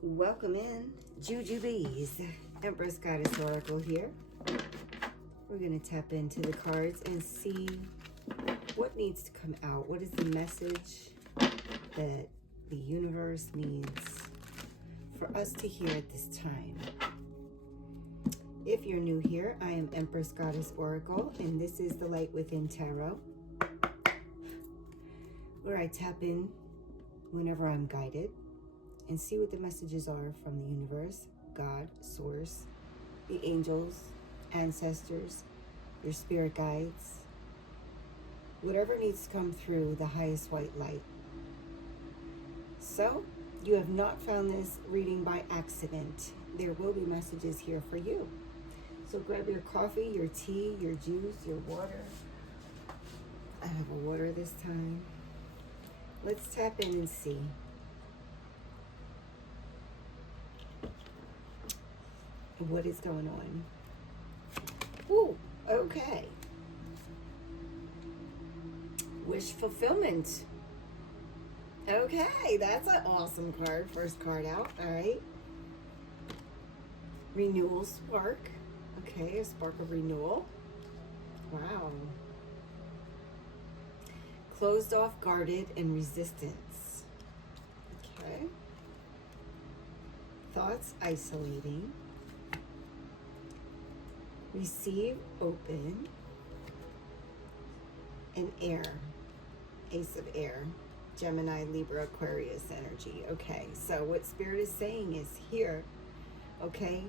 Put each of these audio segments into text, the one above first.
Welcome in, Jujubes. Empress Goddess Oracle here. We're going to tap into the cards and see what needs to come out. What is the message that the universe needs for us to hear at this time? If you're new here, I am Empress Goddess Oracle, and this is the Light Within Tarot, where I tap in whenever I'm guided and see what the messages are from the universe, God, Source, the angels, ancestors, your spirit guides, whatever needs to come through the highest white light. So, you have not found this reading by accident. There will be messages here for you. So grab your coffee, your tea, your juice, your water. I have a water this time. Let's tap in and see. What is going on? Ooh, okay. Wish fulfillment. Okay, that's an awesome card. First card out, all right. Renewal spark. Okay, a spark of renewal. Wow. Closed off, guarded, and resistance. Okay. Thoughts isolating. Receive, open, and air. Ace of air. Gemini, Libra, Aquarius energy. Okay, so what Spirit is saying is here, okay?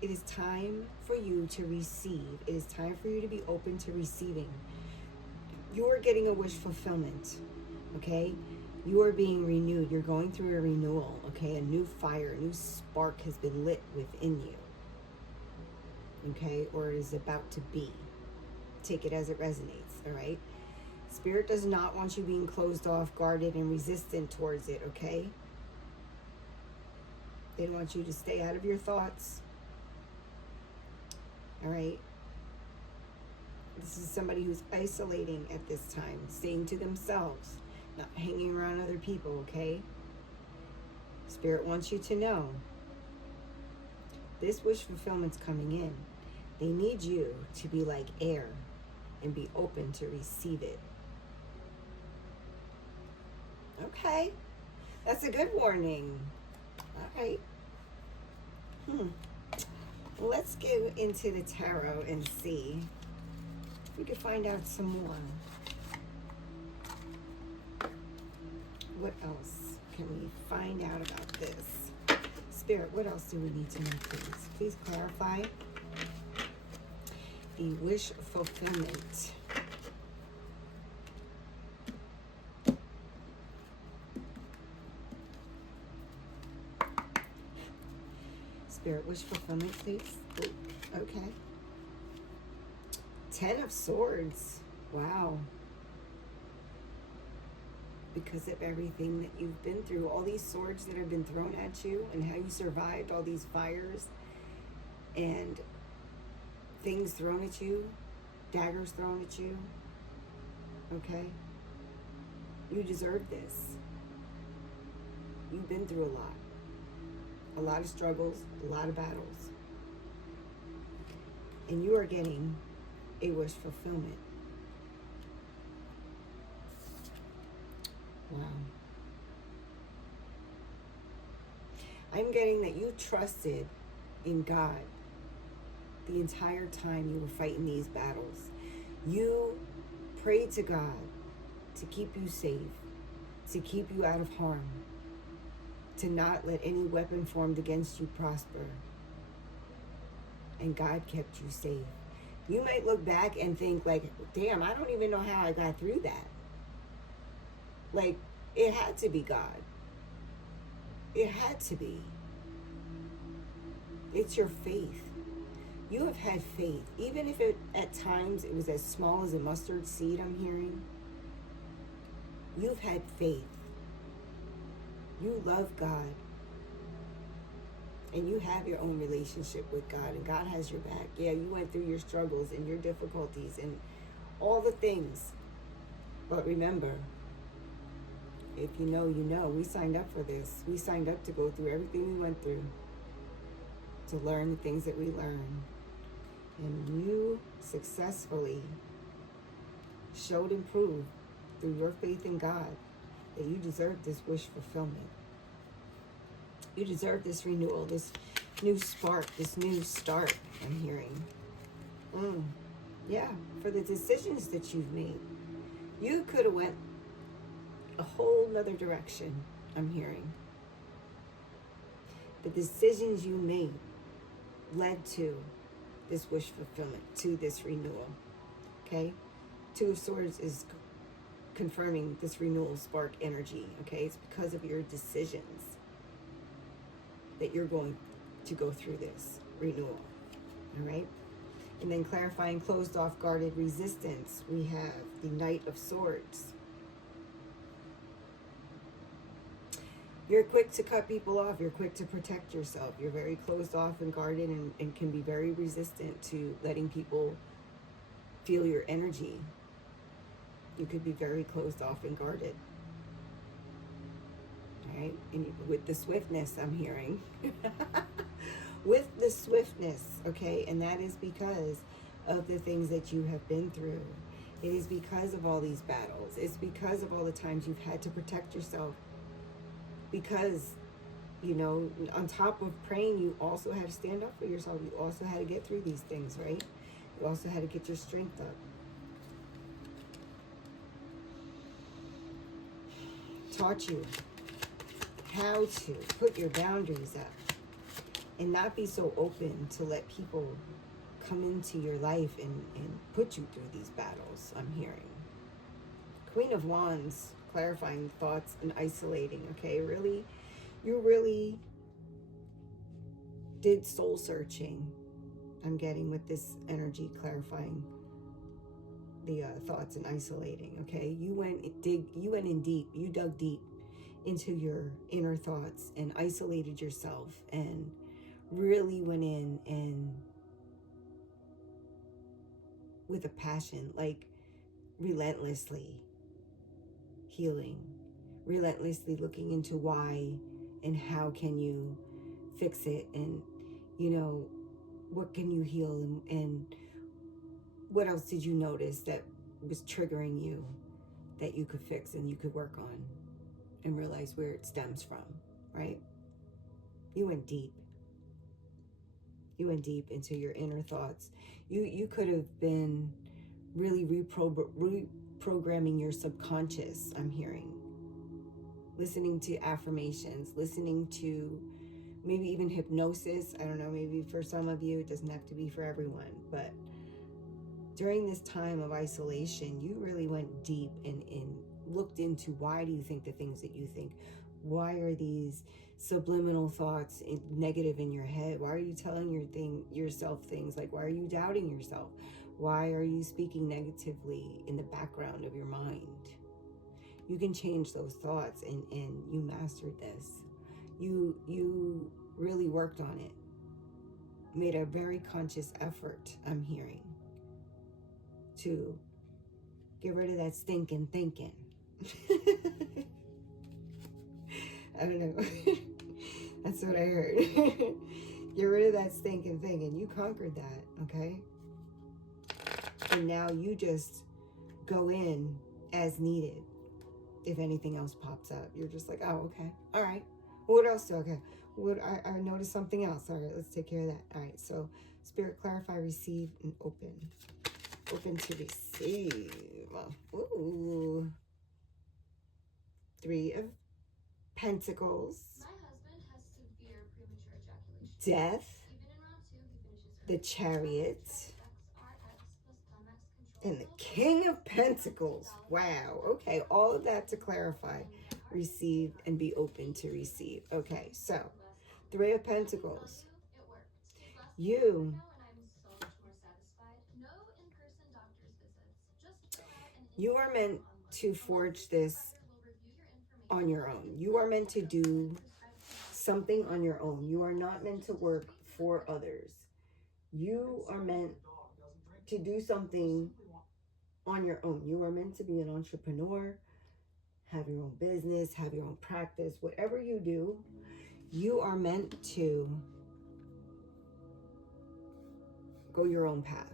It is time for you to receive. It is time for you to be open to receiving. You're getting a wish fulfillment, okay? You are being renewed. You're going through a renewal, okay? A new fire, a new spark has been lit within you, okay? Or it is about to be. Take it as it resonates, all right? Spirit does not want you being closed off, guarded, and resistant towards it, okay? They want you to stay out of your thoughts, all right? This is somebody who's isolating at this time, staying to themselves, not hanging around other people, okay? Spirit wants you to know this wish fulfillment's coming in. They need you to be like air and be open to receive it. Okay, that's a good warning. All right. Let's go into the tarot and see if we can find out some more. What else can we find out about this? Spirit, what else do we need to know, please? Please clarify the wish fulfillment. Spirit, wish fulfillment, please. Ooh, okay. 10 of Swords. Wow. Because of everything that you've been through, all these swords that have been thrown at you and how you survived all these fires and things thrown at you, daggers thrown at you, okay? You deserve this. You've been through a lot of struggles, a lot of battles. And you are getting a wish fulfillment. Wow. I'm getting that you trusted in God the entire time you were fighting these battles. You prayed to God to keep you safe, to keep you out of harm, to not let any weapon formed against you prosper. And God kept you safe. You might look back and think like, damn, I don't even know how I got through that. Like, it had to be God. It had to be. It's your faith. You have had faith. Even if at times it was as small as a mustard seed, I'm hearing. You've had faith. You love God. And you have your own relationship with God. And God has your back. Yeah, you went through your struggles and your difficulties and all the things. But remember, If you know, you know. We signed up for this. We signed up to go through everything we went through, to learn the things that we learned. And you successfully showed and proved through your faith in God that you deserve this wish fulfillment. You deserve this renewal, this new spark, this new start, I'm hearing. Yeah, for the decisions that you've made. You could have went a whole nother direction, I'm hearing. The decisions you made led to this wish fulfillment, to this renewal. Okay? Two of Swords is confirming this renewal spark energy. Okay? It's because of your decisions that you're going to go through this renewal. All right? And then clarifying closed off guarded resistance, we have the Knight of Swords. You're quick to cut people off. You're quick to protect yourself. You're very closed off and guarded, and can be very resistant to letting people feel your energy. You could be very closed off and guarded. All right? And with the swiftness, I'm hearing. With the swiftness, okay? And that is because of the things that you have been through. It is because of all these battles. It's because of all the times you've had to protect yourself. Because, you know, on top of praying, you also had to stand up for yourself. You also had to get through these things, right? You also had to get your strength up. Taught you how to put your boundaries up and not be so open to let people come into your life and put you through these battles, I'm hearing. Queen of Wands, clarifying thoughts and isolating, okay? Really, you really did soul searching, I'm getting, with this energy clarifying the thoughts and isolating, okay? You went in deep, you dug deep into your inner thoughts and isolated yourself and really went in and with a passion, like relentlessly healing, relentlessly looking into why and how can you fix it, and you know, what can you heal, and what else did you notice that was triggering you that you could fix and you could work on and realize where it stems from, right? You went deep. You went deep into your inner thoughts. You could have been really reprogramming your subconscious, I'm hearing. Listening to affirmations, listening to maybe even hypnosis. I don't know, maybe for some of you, it doesn't have to be for everyone. But during this time of isolation, you really went deep and looked into why do you think the things that you think? Why are these subliminal thoughts negative in your head? Why are you telling yourself things? Like, why are you doubting yourself? Why are you speaking negatively in the background of your mind? You can change those thoughts, and you mastered this. You really worked on it. Made a very conscious effort, I'm hearing, to get rid of that stinking thinking. I don't know. That's what I heard. Get rid of that stinking thing, and you conquered that, okay? And now you just go in as needed. If anything else pops up, you're just like, oh, okay, all right. What else do okay? What I noticed something else. All right, let's take care of that. All right, so Spirit, clarify, receive, and open. Open to receive. Ooh. Three of Pentacles. My husband has severe premature ejaculation. Death. Even in round 2, he finishes The early. Chariot. XRX plus climax control. And the King of Pentacles. Wow. Okay, all of that to clarify. Receive and be open to receive. Okay, so Three of Pentacles. It worked. He's less You. now, and I'm so much more satisfied. No in-person doctor's visits. Just fill out an You are meant to forge this on your own. You are meant to do something on your own. You are not meant to work for others. You are meant to do something on your own. You are meant to be an entrepreneur. have your own business, have your own practice, whatever you do, you are meant to go your own path.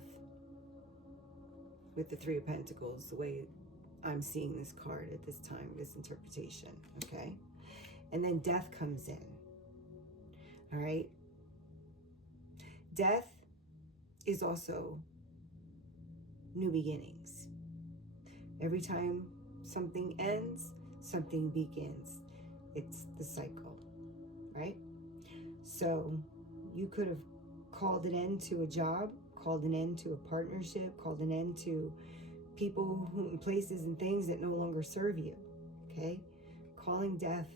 With the Three of Pentacles, the way I'm seeing this card at this time, this interpretation, okay? And then death comes in, all right? Death is also new beginnings. Every time something ends, something begins. It's the cycle, right? So you could have called an end to a job, called an end to a partnership, called an end to people, places, and things that no longer serve you, okay? Calling death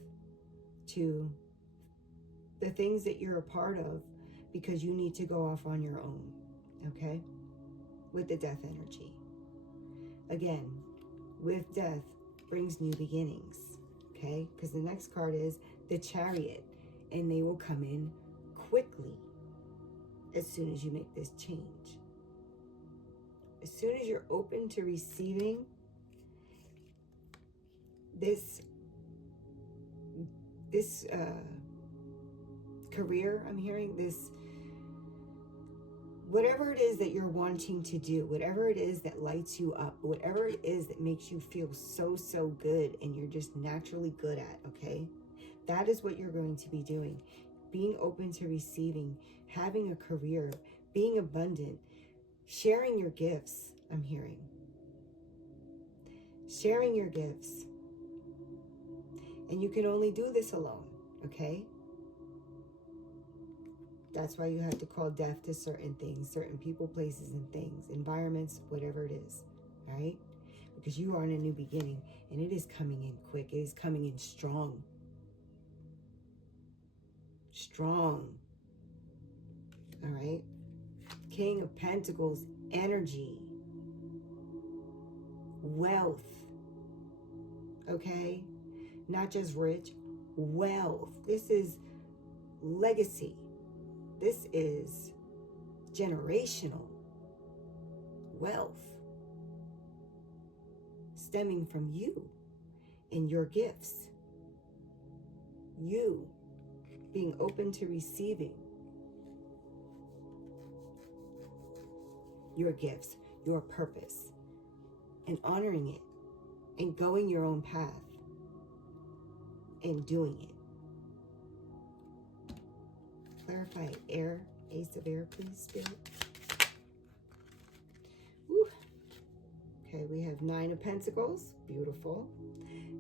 to the things that you're a part of because you need to go off on your own, okay? With the death energy. Again, with death brings new beginnings, okay? Because the next card is the Chariot, and they will come in quickly as soon as you make this change. As soon as you're open to receiving this career, I'm hearing this, whatever it is that you're wanting to do, whatever it is that lights you up, whatever it is that makes you feel so good and you're just naturally good at, okay? That is what you're going to be doing. Being open to receiving, having a career, being abundant, sharing your gifts, I'm hearing. Sharing your gifts. And you can only do this alone, okay? That's why you have to call death to certain things, certain people, places, and things, environments, whatever it is, all right? Because you are in a new beginning, and it is coming in quick. It is coming in strong. Strong. All right? King of Pentacles, energy, wealth, okay? Not just rich, wealth. This is legacy. This is generational wealth stemming from you and your gifts. You being open to receiving your gifts, your purpose, and honoring it, and going your own path and doing it. Clarify air, Ace of Air, please, Spirit. Woo. Okay, we have 9 of Pentacles, beautiful,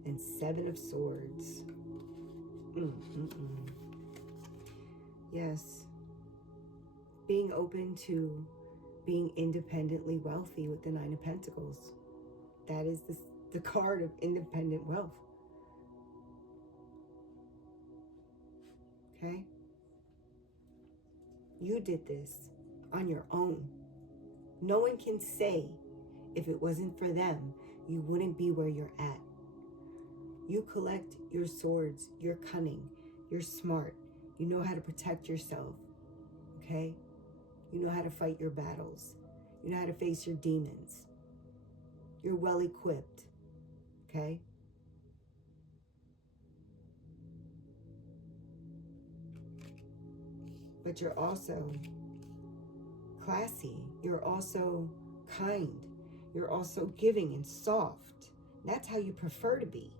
and 7 of Swords. Yes, being open to being independently wealthy with the 9 of Pentacles. That is the card of independent wealth. Okay? You did this on your own. No one can say if it wasn't for them, you wouldn't be where you're at. You collect your swords, you're cunning, you're smart, you know how to protect yourself, okay? You know how to fight your battles. You know how to face your demons. You're well equipped, okay? But you're also classy. You're also kind. You're also giving and soft. That's how you prefer to be.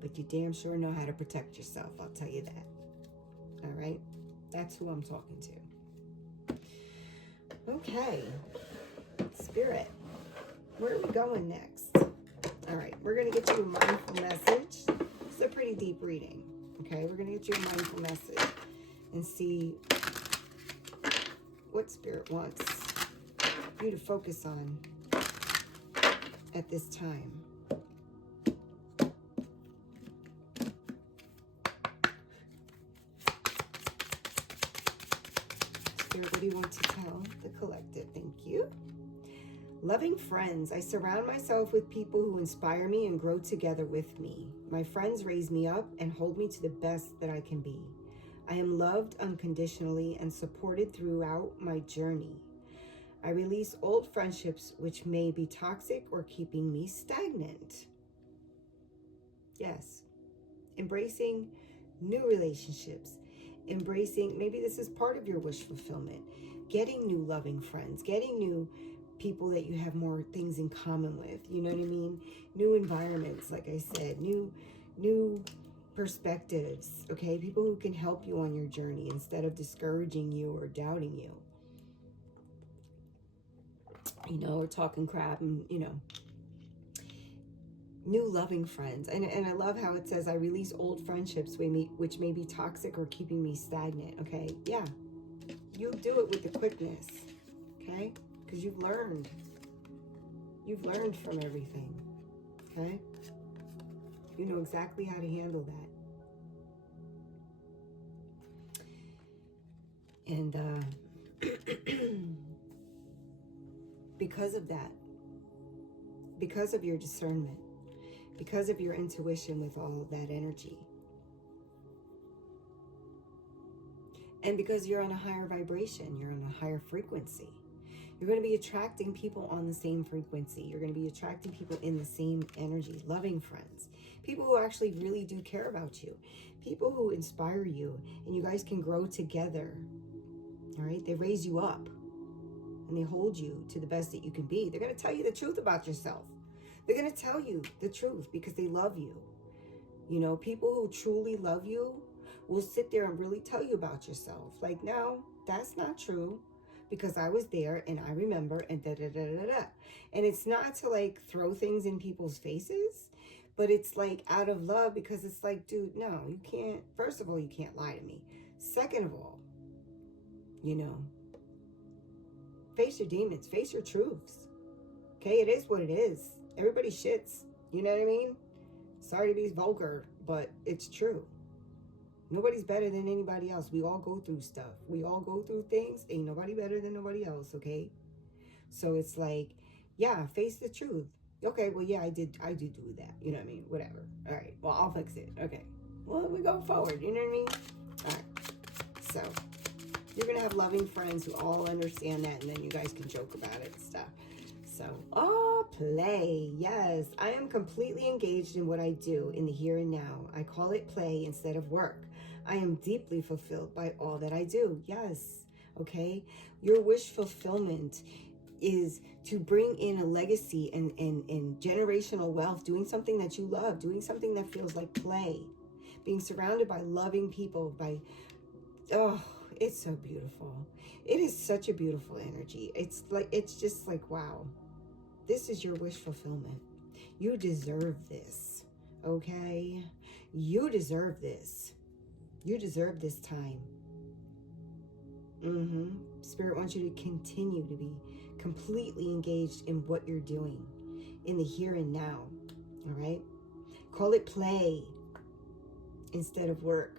But you damn sure know how to protect yourself, I'll tell you that. All right? That's who I'm talking to. Okay. Spirit, where are we going next? All right, we're going to get you a mindful message. It's a pretty deep reading. Okay, we're going to get you a mindful message and see what Spirit wants you to focus on at this time. Spirit, what do you want to tell the collective? Thank you. Loving friends, I surround myself with people who inspire me and grow together with me. My friends raise me up and hold me to the best that I can be. I am loved unconditionally and supported throughout my journey. I release old friendships which may be toxic or keeping me stagnant. Yes. Embracing new relationships. Embracing, maybe this is part of your wish fulfillment. Getting new loving friends. Getting new people that you have more things in common with. You know what I mean? New environments, like I said. New perspectives. Okay? People who can help you on your journey instead of discouraging you or doubting you. You know, or talking crap and, you know. New loving friends. And I love how it says, I release old friendships which may be toxic or keeping me stagnant. Okay? Yeah. You do it with the quickness. Okay? Because you've learned. You've learned from everything. Okay? You know exactly how to handle that. And because of that, because of your discernment, because of your intuition with all of that energy, and because you're on a higher vibration, you're on a higher frequency, you're going to be attracting people on the same frequency. You're going to be attracting people in the same energy, loving friends, people who actually really do care about you, people who inspire you, and you guys can grow together. All right? They raise you up and they hold you to the best that you can be. They're going to tell you the truth about yourself. They're going to tell you the truth because they love you. You know, people who truly love you will sit there and really tell you about yourself. Like, no, that's not true because I was there and I remember and da-da-da-da-da. And it's not to like throw things in people's faces, but it's like out of love because it's like, dude, no, you can't. First of all, you can't lie to me. Second of all, you know, face your demons, face your truths. Okay, it is what it is. Everybody shits. You know what I mean? Sorry to be vulgar, but it's true. Nobody's better than anybody else. We all go through stuff. We all go through things. Ain't nobody better than nobody else, okay? So it's like, yeah, face the truth. Okay, well, yeah, I did do that. You know what I mean? Whatever. All right, well, I'll fix it. Okay. Well, we go forward. You know what I mean? All right. So you're going to have loving friends who all understand that, and then you guys can joke about it and stuff. So, play. Yes, I am completely engaged in what I do in the here and now. I call it play instead of work. I am deeply fulfilled by all that I do. Yes, okay? Your wish fulfillment is to bring in a legacy and generational wealth, doing something that you love, doing something that feels like play, being surrounded by loving people, it's so beautiful. It is such a beautiful energy. It's just like, wow. This is your wish fulfillment. You deserve this, okay? You deserve this. You deserve this time. Spirit wants you to continue to be completely engaged in what you're doing in the here and now, all right? Call it play instead of work.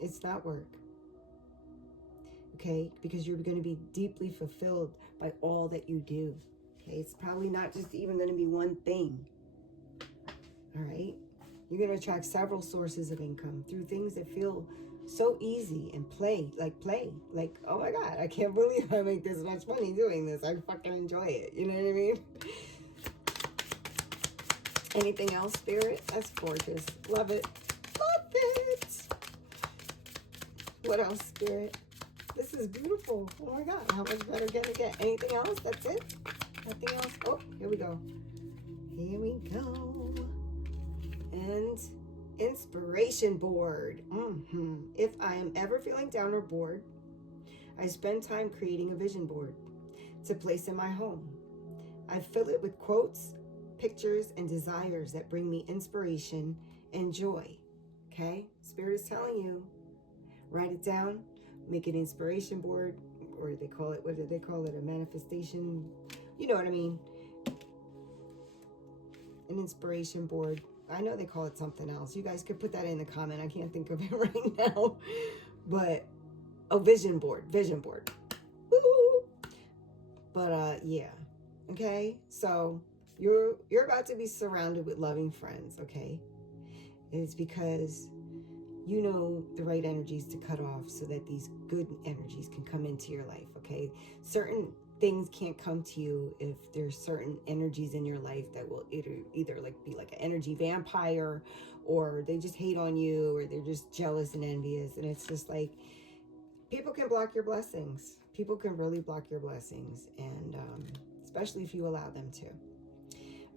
It's not work, okay? Because you're going to be deeply fulfilled by all that you do. Okay, it's probably not just even going to be one thing. All right? You're going to attract several sources of income through things that feel so easy and play. Like, oh my God, I can't believe I make this much money doing this. I fucking enjoy it. You know what I mean? Anything else, Spirit? That's gorgeous. Love it. Love it. What else, Spirit? This is beautiful. Oh my God, how much better can it get? Anything else? That's it? Nothing else? Oh, here we go. Here we go. And inspiration board. If I am ever feeling down or bored, I spend time creating a vision board to place in my home. I fill it with quotes, pictures, and desires that bring me inspiration and joy. Okay? Spirit is telling you, write it down, make an inspiration board, or what do they call it? A manifestation. You know what I mean? An inspiration board. I know they call it something else. You guys could put that in the comment. I can't think of it right now. But a vision board. Woo! But yeah. Okay? So you're about to be surrounded with loving friends, okay? It's because you know the right energies to cut off so that these good energies can come into your life, okay? Certain things can't come to you if there's certain energies in your life that will either like be like an energy vampire, or they just hate on you, or they're just jealous and envious. And it's just like, people can block your blessings. People can really block your blessings, and especially if you allow them to.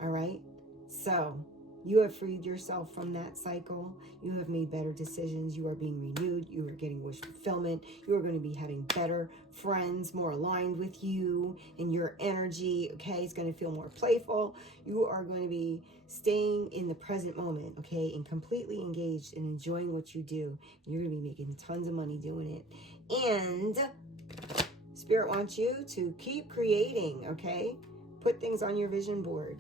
All right? So you have freed yourself from that cycle. You have made better decisions. You are being renewed. You are getting wish fulfillment. You are going to be having better friends, more aligned with you in your energy. Okay, it's going to feel more playful. You are going to be staying in the present moment, okay, and completely engaged and enjoying what you do. You're going to be making tons of money doing it. And Spirit wants you to keep creating, okay? Put things on your vision board,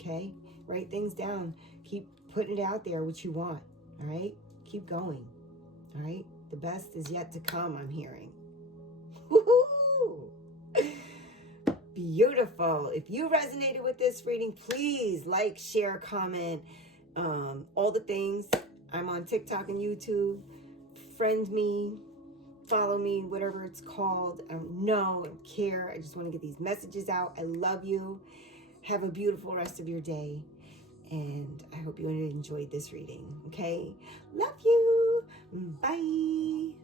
okay? Write things down. Keep putting it out there, what you want. All right? Keep going. All right? The best is yet to come, I'm hearing. Woohoo! Beautiful. If you resonated with this reading, please like, share, comment, all the things. I'm on TikTok and YouTube. Friend me, follow me, whatever it's called. I don't know, I don't care. I just want to get these messages out. I love you. Have a beautiful rest of your day. And I hope you enjoyed this reading. Okay? Love you. Bye.